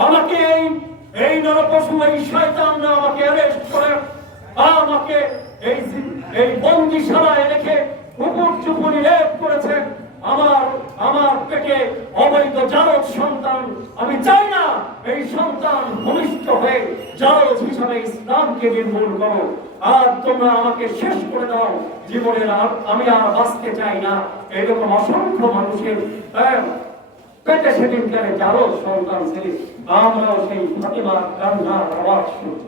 আমাকে এই এই নরপশু এই শয়তানরা আমাকে অ্যারেস্ট করে। আমাকে এই এই বন্দিশালায় রেখে উপর চুপুরি রেপ করেছে। আমার আমার পেটে অবৈধ জারজ সন্তান। আমি চাই না এই সন্তান ভূমিষ্ঠ হয়ে জারজ হিসাবে ইসলামকে নির্মূল করো আর তোমরা আমাকে শেষ করে দাও। জীবনের আমি আর বাঁচতে চাই না। এরকম অসংখ্য মানুষের আহ, পেটে সেদিন কালে যারো সন্তান ছেলে, আমরাও সেই ফাতেমার কান্নার আওয়াজ শুনছি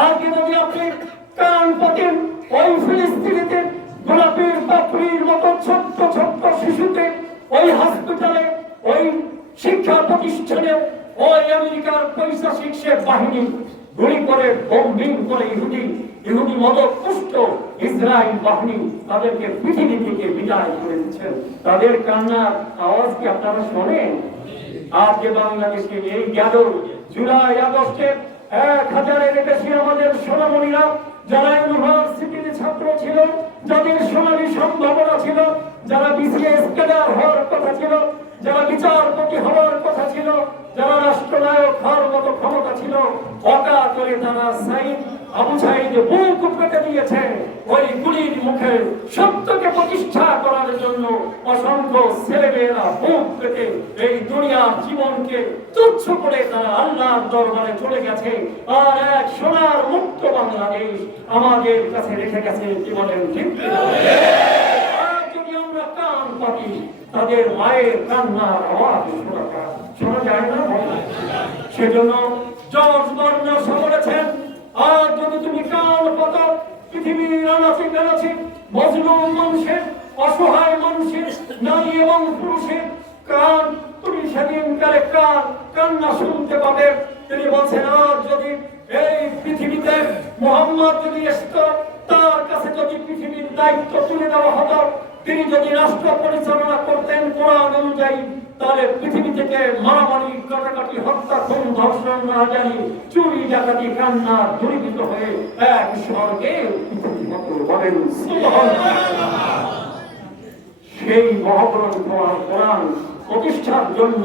আজকে যদি আপনি কান পাতেন ওই ফিলিস্তিনিতে গোলাপের পাপড়ির মতো ছোট্ট ছোট্ট শিশুতে ওই হসপিটালে ওই শিক্ষা প্রতিষ্ঠানে, ওই আমেরিকার পয়সা বাহিনী গুলি করে বোম্বিং করে ইহুদি ইহুদি ইসরায়েল বাহিনী তাদেরকে পৃথিবী থেকে বিদায় করে দিচ্ছেন। তাদের কান্নার আওয়াজ কি আপনারা শোনেন? আজকে বাংলাদেশে এই গেল জুলাই আগস্টে এক হাজারের বেশি আমাদের সোনামণিরা যারা ইউনিভার্সিটির ছাত্র ছিল, যাদের সোনালী সম্ভাবনা ছিল, যারা বিসিএস ক্যাডার হওয়ার কথা ছিল, যারা বিচারপতি হওয়ার কথা ছিল, যারা রাষ্ট্রনায়ক হওয়ার মতো ক্ষমতা ছিল অকা করে তারা আবু সাইদ বুক দিয়েছে, ওই গুলির মুখে সত্যকে প্রতিষ্ঠা করার জন্য অসংখ্য ছেলেমেয়েরা বুক পেতে এই দুনিয়ার জীবনকে তুচ্ছ করে তারা আল্লাহর দরবারে চলে গেছে। আর এক সোনার মুক্ত বাংলাদেশ আমাদের কাছে রেখে গেছে জীবনের যদি আমরা কান পাতি, তাদের মায়ের কান্নার আওয়াজ শোনা যায়- না সেজন্য জর্জ বলেছেন আর যদি তুমি কাল পাতো পৃথিবীর আনাচে কানাচে মজলুম মানুষের, অসহায় মানুষের, নারী এবং পুরুষের কান তুমি সেদিন কালে কান কান্না শুনতে পাবে? তিনি বলছেন, আর যদি এই পৃথিবীতে মোহাম্মদ যদি আসতো তার কাছে যদি পৃথিবীর দায়িত্ব তুলে দেওয়া হতো, তিনি যদি রাষ্ট্র পরিচালনা করতেন কোরআন অনুযায়ী তাহলে পৃথিবী থেকে মারামারি, কাটাকাটি, হত্যা, খুন, ধর্ষণ চুরি, ডাকাতি, কান্না হয়ে এক স্বর্গে সেই আর কোরআন প্রতিষ্ঠার জন্য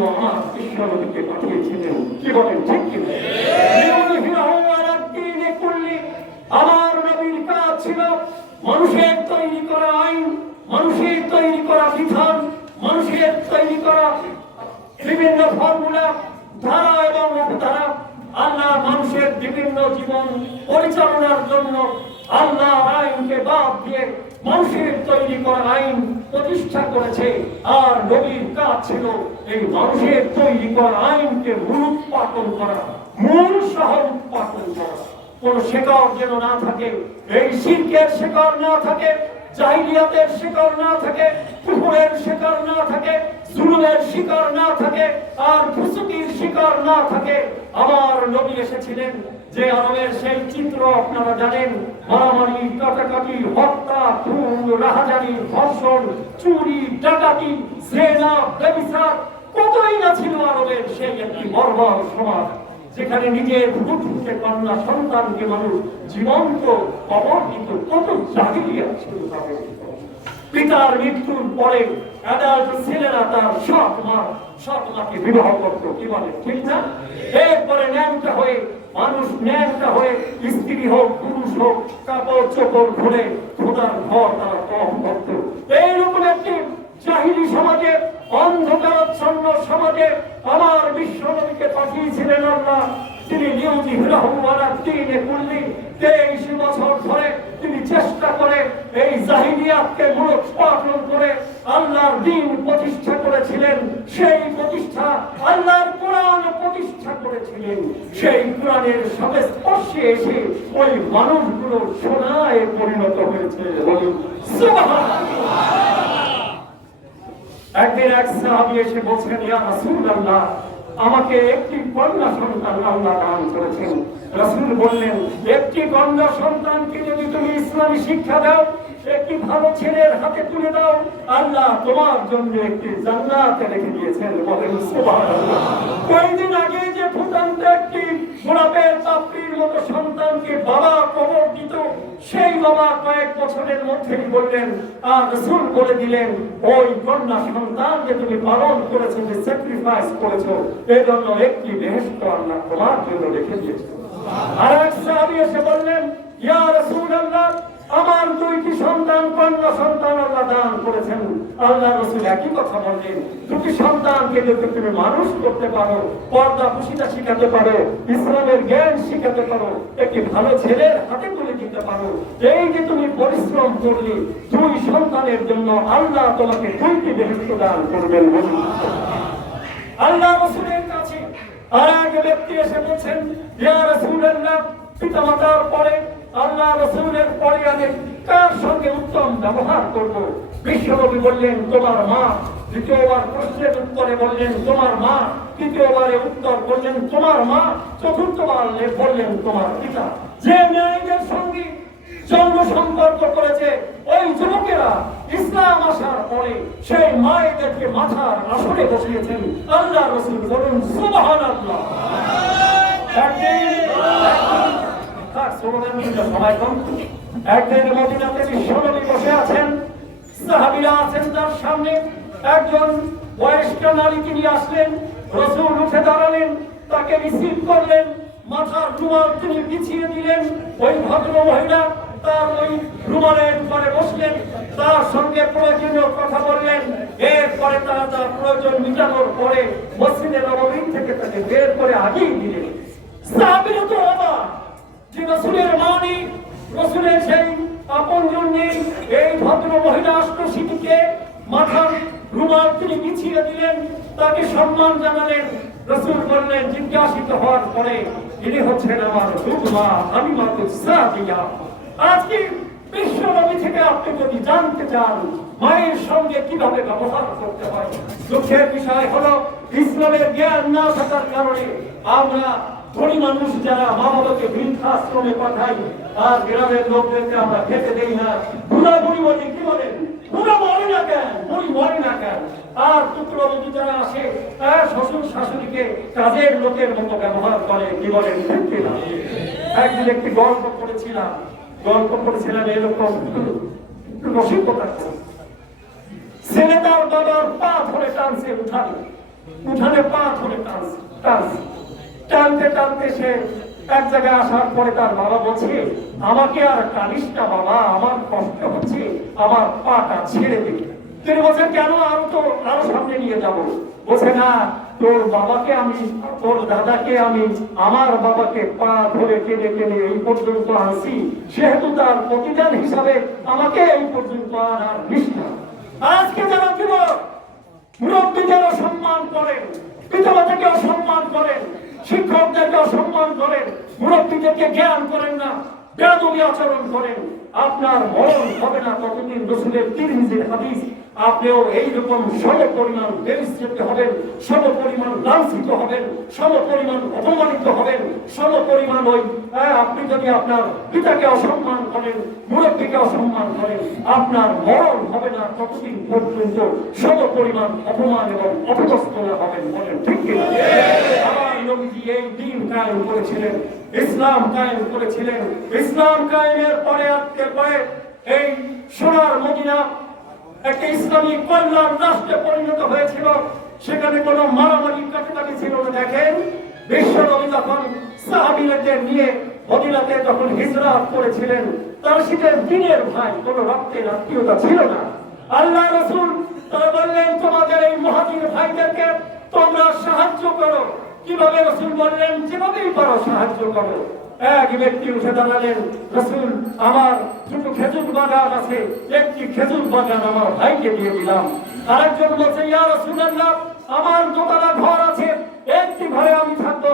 বিশ্বনবীকে পাঠিয়েছিলেন কি বলেন, ঠিক কি। আমার নবীর কাজ ছিল মানুষের তৈরি করা আইন মানুষের তৈরি করা বিধান মানুষের তৈরি করা বিভিন্ন ফর্মুলা ধারা এবং উপধারা আল্লাহ মানুষের বিভিন্ন জীবন পরিচালনার জন্য আল্লাহ আইনকে বাদ দিয়ে মানুষের তৈরি করা আইন প্রতিষ্ঠা করেছে। আর নবীর কাজ ছিল এই মানুষের তৈরি করা আইনকে মূলোৎপাটন করা, মূল সহ উৎপাটন করা। কোন শেকড় যেন না থাকে, এই শিল্পের শেকড় না থাকে, জাহিলিয়াতের শিকার না থাকে, কুকুরের শিকার না থাকে জুলুমের শিকার না থাকে, আর ফুসুকির শিকার না থাকে আমার নবী এসেছিলেন যে আরবের সেই চিত্র আপনারা জানেন, মারামারি, কাটাকাটি, হত্যা, খুন, রাহাজানি, ধর্ষণ, চুরি, ডাকাতি, জেনা, ব্যবিচার, কতই না ছিল আরবের সেই একটি বর্বর সমাজ, যেখানে নিজের ফুটফুটে কন্যা সন্তানকে মানুষ জীবন্ত অবর্ণিত কত জাহিলিয়া ছিল তাদের। পিতার মৃত্যুর পরে ছেলেরা তার সৎ মা, সৎ মাকে বিবাহ করতো, কি বলে, ঠিক না? এরপরে ন্যাংটা হয়ে, মানুষ ন্যাংটা হয়ে, স্ত্রী হোক, পুরুষ হোক, কাপড় চোপড় খুলে খোদার ঘর তারা কম করত। এইরকম একটি জাহিলি সমাজে, অন্ধকারাচ্ছন্ন সমাজে আমার বিশ্ব নবীকে পাঠিয়েছিলেন আল্লাহ। তিনি নিয়তি হিরাহুয়ারা তিনে কুল্লি তেইশ বছর ধরে তিনি চেষ্টা করে এই জাহিলিয়াতকে মূলোৎপাটন করে আল্লাহর দিন প্রতিষ্ঠা করেছিলেন। সেই প্রতিষ্ঠা আল্লাহর কোরআন প্রতিষ্ঠা করেছিলেন। সেই কোরআনের সংস্পর্শে এসে ওই মানুষগুলো সোনায় পরিণত হয়েছে। বলুন একদিন এক সাহাবী এসে বলছেন, ইয়া রাসূলুল্লাহ আমাকে একটি কন্যা সন্তান আল্লাহ দান করেছেন। রসুল বললেন, একটি কন্যা সন্তানকে যদি তুমি ইসলামী শিক্ষা দাও একটি ভালো ছেলের হাতে তুলে দাও? আল্লাহ তোমার জন্য একটি জান্নাতে রেখে দিয়েছেন। বলেন, সুবহানাল্লাহ। কয়েকদিন আগে যে ফুটান্ত একটি গোলাপের পাপড়ির মতো সন্তানকে বাবা কবর দিত। সেই বাবা কয়েক বছরের মধ্যেই বললেন আর রসুল বলে দিলেন, ওই কন্যা সন্তানকে তুমি পালন করেছ, যে স্যাক্রিফাইস করেছ এই জন্য একটি বেহেস্ত আল্লাহ তোমার জন্য রেখে দিয়েছে। আর এক সাহাবি এসে বললেন, ইয়া রাসূলুল্লাহ আমার দুইটি সন্তান, কন্যা সন্তান আল্লাহ দান করেছেন। আল্লাহ রসুল একই কথা বললেন, দুটি সন্তানকে যদি তুমি মানুষ করতে পারো, পর্দা পুষিটা শিখাতে পারো, ইসলামের জ্ঞান শিখাতে পারো, একটি ভালো ছেলের হাতে তুলে দিতে পারো, এই যে তুমি পরিশ্রম করলে, দুই সন্তানের জন্য আল্লাহ তোমাকে দুইটি বেহেস্ত দান করবেন। আল্লাহ রসুলের কাছে আর এক ব্যক্তি এসে বলছেন রাসূলুল্লাহ, পিতামাতার পরে আল্লাহ রসুলের পরে আমি কার সঙ্গে উত্তম ব্যবহার করব? বিশ্বনবী বললেন, তোমার মা। দ্বিতীয়বার প্রশ্নের উত্তরে বললেন, তোমার মা? তৃতীয়বারে উত্তর বললেন, তোমার মা? চতুর্থবার বললেন, তোমার পিতা। যে ন্যায়ীদের সঙ্গে জন্ম সম্পর্ক করেছে, ওই যুবকেরা ইসলাম আসার পরে সেই মায়েদেরকে মাথার আসরে বসিয়েছেন। আল্লাহ রসুল বলুন সুবহান আল্লাহ তার তাকে রিসিভ করলেন, মাথার রুমাল তিনি বিছিয়ে দিলেন। ওই ভদ্র মহিলা তার ওই রুমালের উপরে বসলেন, তার সঙ্গে প্রয়োজনীয় কথা বললেন। এরপরে তারা তার প্রয়োজন মিটানোর পরে মসজিদের নবমী থেকে তাকে বের করে আগেই দিলেন। সাহাবীরা তো অবাক। যে রসুলের মানি রসুলের সেই আপন নেই এই ভদ্র মহিলা অষ্টশীতিকে মাথার রুমাল তিনি বিছিয়ে দিলেন, তাকে সম্মান জানালেন, রসুল বললেন, জিজ্ঞাসিত হওয়ার পরে ইনি হচ্ছেন আমার আমি মাত্র সাদিয়া। আজকে থেকে আপনি যদি জানতে চান, মায়ের সঙ্গে কীভাবে ব্যবহার করতে হয়, দুঃখের বিষয় হলো, ইসলামের জ্ঞান না থাকার কারণে আমরা ধনী মানুষ যারা মা বাবাকে বৃদ্ধাশ্রমে পাঠাই আর গ্রামের লোকদেরকে আমরা খেতে দেই না। বুড়া বুড়ি বলি কি বলেন বুড়া মরে না কেন? বুড়ি মরে না কেন? আর পুত্রবধূ যারা আসে, তার শ্বশুর শাশুড়িকে কাজের লোকের মতো ব্যবহার করে, কি না? একদিন একটি গল্প করেছিলাম গল্প করেছিলাম এরকম। রসিকতা। ছেলে তার বাবার পা ধরে টানছে, উঠানে। উঠানে পা ধরে টানছে টানছে। টানতে টানতে সে এক জায়গায় আসার পরে তার বাবা বলছে, আমাকে আর টানিস না বাবা আমার কষ্ট হচ্ছে, আমার পাটা ছেড়ে দে। তিনি বলছেন, কেন আরও তো, আরও সামনে নিয়ে যাব? বলছে, না, তোর বাবাকে আমি, তোর দাদাকে আমি, আমার বাবাকে পা ধরে টেনে টেনে এই পর্যন্ত আনছি। সেহেতু তার প্রতিদান হিসাবে আমাকে এই পর্যন্ত আনার নিষ্ঠা। আজকে যারা যুবক মুরব্বীদের অসম্মান করেন পিতামাতাকে অসম্মান করেন শিক্ষকদেরকে অসম্মান করেন মুরব্বীদেরকে জ্ঞান করেন না বেদবি আচরণ করেন আপনার মরণ হবে না ততদিন রসুলের তিরমিজের হাদিস। আপনিও এইরকম সম পরিমাণ বেরিস্ট্রিত হবেন সম পরিমাণ লাঞ্ছিত হবেন সম পরিমাণ অপমানিত হবেন সম পরিমাণ ওই আপনি যদি আপনার পিতাকে অসম্মান করেন মুরব্বীকে অসম্মান করেন আপনার মরণ হবে না ততদিন পর্যন্ত সম পরিমাণ অপমান এবং অপদস্থ হবেন বলেন ঠিক কিনা? নবীজি এই দিন কায়েম করেছিলেন, ইসলাম কায়েম করেছিলেন, ইসলাম কায়েমের পরে আজকের পরে এই সোনার মদিনা একটা ইসলামী কল্যাণ রাষ্ট্রে পরিণত হয়েছিল। সেখানে কোনো মারামারি কাটাকাটি ছিল না, দেখেন? বিশ্বনবী যখন সাহাবিদের নিয়ে মদিনাতে যখন হিজরাত করেছিলেন, তার শীতের দিনের ভাই, কোন রক্তের আত্মীয়তা ছিল না। আল্লাহ রসুল তারা বললেন, তোমাদের এই মহাদিন ভাইদেরকে তোমরা সাহায্য করো। কীভাবে রসুল বললেন, যেভাবেই পারো সাহায্য করো। এক ব্যক্তি উঠে দাঁড়ালেন, রসুল, আমার দুটো খেজুর বাগান আছে, একটি খেজুর বাগান আমার ভাইকে দিয়ে দিলাম। আরেকজন বলছে, ইয়া রসুল্লাহ আমার দোতলা ঘর আছে, একটি ঘরে আমি থাকব,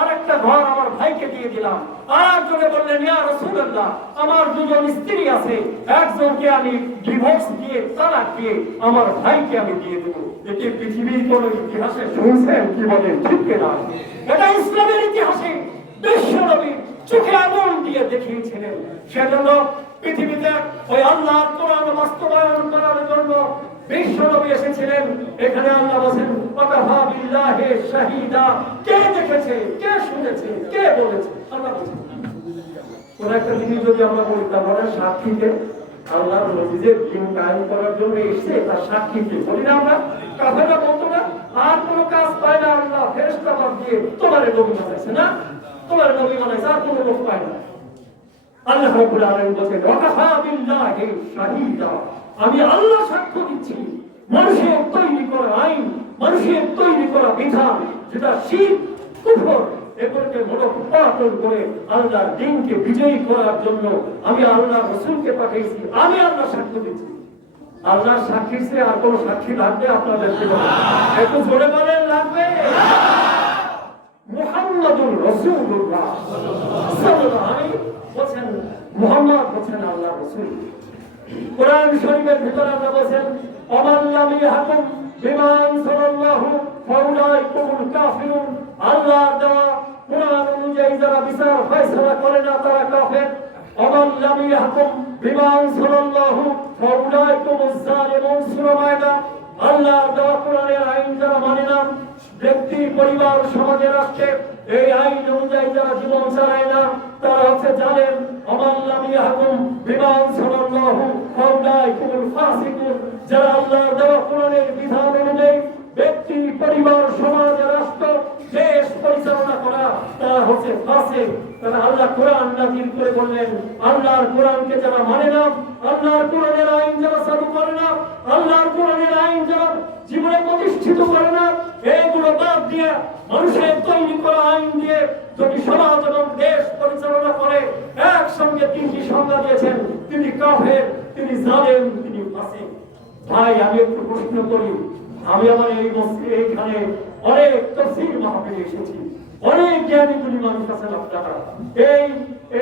আরেকটা ঘর আমার ভাইকে দিয়ে দিলাম। আর একজনে বললেন, ইয়া রসুল্লাহ আমার দুজন স্ত্রী আছে, একজনকে আমি ডিভোর্স দিয়ে তালাক দিয়ে আমার ভাইকে আমি দিয়ে দেবো। এটি পৃথিবীর কোন ইতিহাসে শুনছেন কি বলেন ঠিক এটা ইসলামের ইতিহাসে বিশ্বনবী চোখে আগুন দিয়ে দেখিয়েছিলেন। সেজন্য পৃথিবীতে ওই আল্লাহর কোরআন বাস্তবায়ন করার জন্য বিশ্ব নবী এসেছিলেন। এখানে আল্লাহ বলেন শাহিদা। কে দেখেছে, কে শুনেছে, কে বলেছে? আল্লাহ বলেছেন। কোন একটা জিনিস যদি আমরা বলি তাহলে সাক্ষীকে নবীদের দিন করার জন্য তার বলি না আমরা কাফেররা বলতো না, আর কোনো কাজ পায় না আল্লাহ, ফেরেশতা বাদ দিয়ে নবী বানাইছে না? নবী বানাইছে, আর কোনো লোক পায় না। আল্লাহ রাব্বুল আলামিন বলেন ওয়াকাফা বিল্লাহি শাহিদা। আমি আল্লাহ সাক্ষ্য দিচ্ছি, মানুষের তৈরি করা আইন, মানুষের তৈরি করা বিধান, যেটা শিব কুফর এগুলোকে মনোপাতন করে আল্লাহর দিনকে বিজয়ী করার জন্য আমি আল্লাহ রসুলকে পাঠিয়েছি, আমি আল্লাহ সাক্ষ্য দিচ্ছি। আল্লাহ সাক্ষীর চেয়ে আর কোনো সাক্ষী লাগবে আপনাদের একটু জোরে বলেন, লাগবে? বলেন মুহাম্মদ বলেন আল্লাহ রাসূল। কোরআন শরীফের ভিতরে আল্লাহ বলেন অমান লাম ইয়াহকুম বিমা আনজালাল্লাহু ফাউলাইকুমুল কাফিরুন। আল্লাহ দেওয়া কোরআন অনুযায়ী যারা বিচার ফয়সালা করে না, তারা কাফের। অমান লাম ইয়াহকুম বিমা আনজালাল্লাহু ফাউলাইকুমুজ জালিমুন সূরা মায়দা। আল্লাহ দেওয়া কোরআনের আইন যারা মানে না, ব্যক্তি, পরিবার সমাজে রাষ্ট্রে, এই আইন অনুযায়ী যারা জীবন চালায় না, তারা হচ্ছে জানেন অমাল্লাম ইয়াহকুম বিমান সাল্লাল্লাহু ফাউলাইকুমুল ফাসিকুন যারা আল্লাহর দেওয়া কোরআনের বিধান অনুযায়ী ব্যক্তি, পরিবার, সমাজ পরিচালনা করা তারা হচ্ছে ফাসিক। তারা আল্লাহ কোরআন নাজিল করে বললেন, আল্লাহর কোরআনকে যারা মানে না, আল্লাহর কোরআনের আইন যারা চালু করে না, আল্লাহর কোরআনের আইন যারা জীবনে প্রতিষ্ঠিত করে না এইগুলো বাদ দিয়ে মানুষের তৈরি করা আইন দিয়ে যদি সমাজ এবং দেশ পরিচালনা করে, একসঙ্গে তিনটি সংজ্ঞা দিয়েছেন, তিনি কাফের, তিনি জালেম, তিনি ফাসিক। ভাই, আমি একটু প্রশ্ন করি, আমি আমার এই মসজিদ এইখানে অনেক তফসির মাহফিলে এসেছি। অনেক জ্ঞানী গুণী মানুষ আছেন আপনারা। এই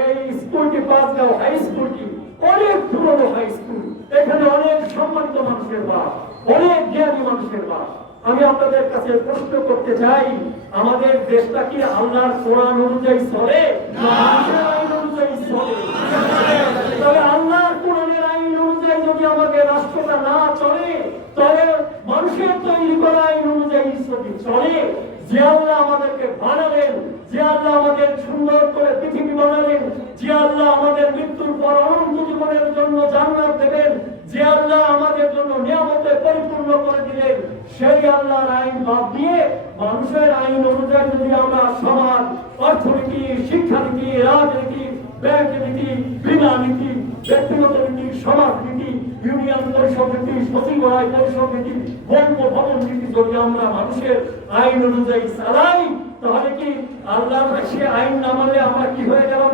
এই স্কুলটি পাঁচগাঁও হাই স্কুলটি অনেক পুরনো হাই স্কুল এখানে অনেক সম্মানিত মানুষের বাস, অনেক জ্ঞানী মানুষের বাস। আমি আপনাদের কাছে প্রশ্ন করতে চাই, আমাদের দেশটা কি আল্লাহর কোরআন অনুযায়ী চলে? তবে আল্লাহর কোরআনের আইন অনুযায়ী যদি আমাদের রাষ্ট্রটা না চলে তবে মানুষের তৈরি করা আইন অনুযায়ী চলে যে আল্লাহ আমাদেরকে বানালেন, যে আল্লাহ আমাদের সুন্দর করে পৃথিবী বানালেন, যে আল্লাহ আমাদের মৃত্যুর পর অনন্ত জীবনের জন্য জান্নাত দেবেন, যে আল্লাহ আমাদের জন্য নিয়ামতে পরিপূর্ণ করে দিলেন, সেই আল্লাহর আইন বাদ দিয়ে মানুষের আইন অনুযায়ী যদি আমরা সমাজ, অর্থনীতি, শিক্ষানীতি, রাজনীতি, ব্যাংক নীতি বিমা নীতি, ব্যক্তিগত নীতি, সমাজ নীতি ইউনিয়ন পরিষদ নীতি সচিবালয় পরিষদ বঙ্গ ভবন নীতি যদি আমরা মানুষের আইন অনুযায়ী চালাই তাহলে কি আল্লাহর কাছে আইন না মানলে আমরা কি হয়ে গেলাম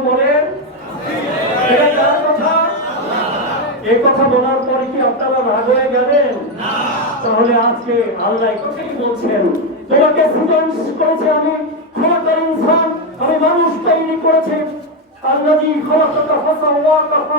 এই কথা? বলার পরে কি আপনারা রাগ হয়ে গেলেন? তাহলে আজকে আল্লাহ কথাই বলছেন। তোমাকে সুপারিশ করেছে আমি ক্ষমতার ইনসান আমি মানুষ তৈরি করেছে। আল্লাহ ক্ষমতা কথা হওয়া কথা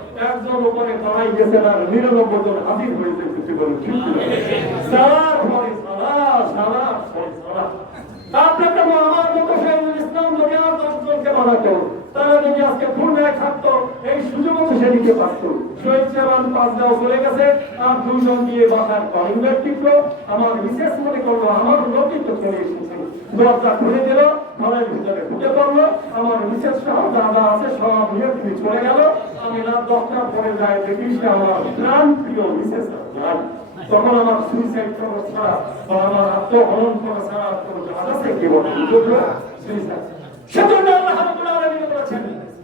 একজন দাঁড়াই গেছেন আর নিরানব্বই জন হাজির হয়েছে কিছু আমার এই চলে গেছে, আর দুজন দিয়ে টিপলো আমার বিশেষ মনে করল, আমার লোকই তো চলে এসেছে। দরজা খুলে দিল ঘরের ভিতরে আমার বিশেষ সহ দাদা আছে, সব নিয়ে তিনি চলে গেল। আমি রাত দশটা পরে যাই দেখি সে আমার প্রাণ প্রিয় গান তখন আমার সুইসাইড করা ছাড়া বা আমার আত্মহরণ করা ছাড়া কোনো আছে কি বলুন সুইসাইড সেজন্য আল্লাহ রাব্বুল আলামিন বলেছেন,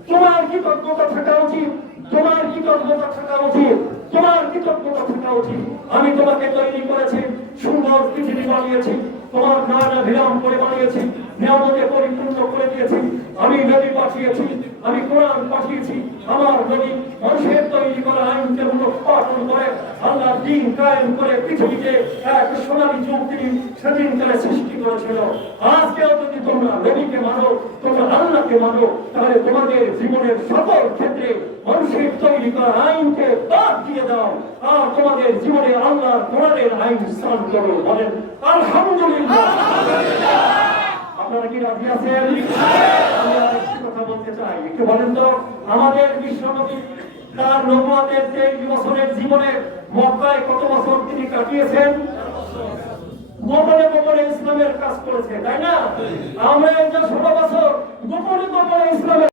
তোমার কৃতজ্ঞতা থাকা উচিত, তোমার কৃতজ্ঞতা থাকা উচিত, তোমার কৃতজ্ঞতা থাকা উচিত। আমি তোমাকে তৈরি করেছি, সুন্দর পৃথিবী বানিয়েছি তোমার নানা বিরাম করে বানিয়েছি নিয়ামতে পরিপূর্ণ করে দিয়েছি আমি নদী পাঠিয়েছি। আমি কোরআন পাঠিয়েছি। আমার নবী মানুষের তৈরি করা আইনকে উৎপাদন করে আল্লাহ দিন কায়েম করে পৃথিবীতে এক সোনালী যুগ তিনি সেদিন করে সৃষ্টি করেছিল। আজকেও যদি তোমরা নবীকে মানো তোমরা আল্লাহকে মানো তাহলে তোমাদের জীবনের সকল ক্ষেত্রে মানুষের তৈরি করা আইনকে বাদ দিয়ে দাও। আর তোমাদের জীবনে আল্লাহর কোরআনের আইন স্থান করো। বলেন আলহামদুলিল্লাহ। আপনারা কি রাজি আছেন? কথা বলতে চাই। একটু বলেন তো, আমাদের বিশ্বনবী তার নবুয়াতের তেইশ বছরের জীবনে মক্কায় কত বছর তিনি কাটিয়েছেন? গোপনে গোপনে ইসলামের কাজ করেছে, তাই না? আমরা যে ষোলো বছর গোপনে গোপনে ইসলামের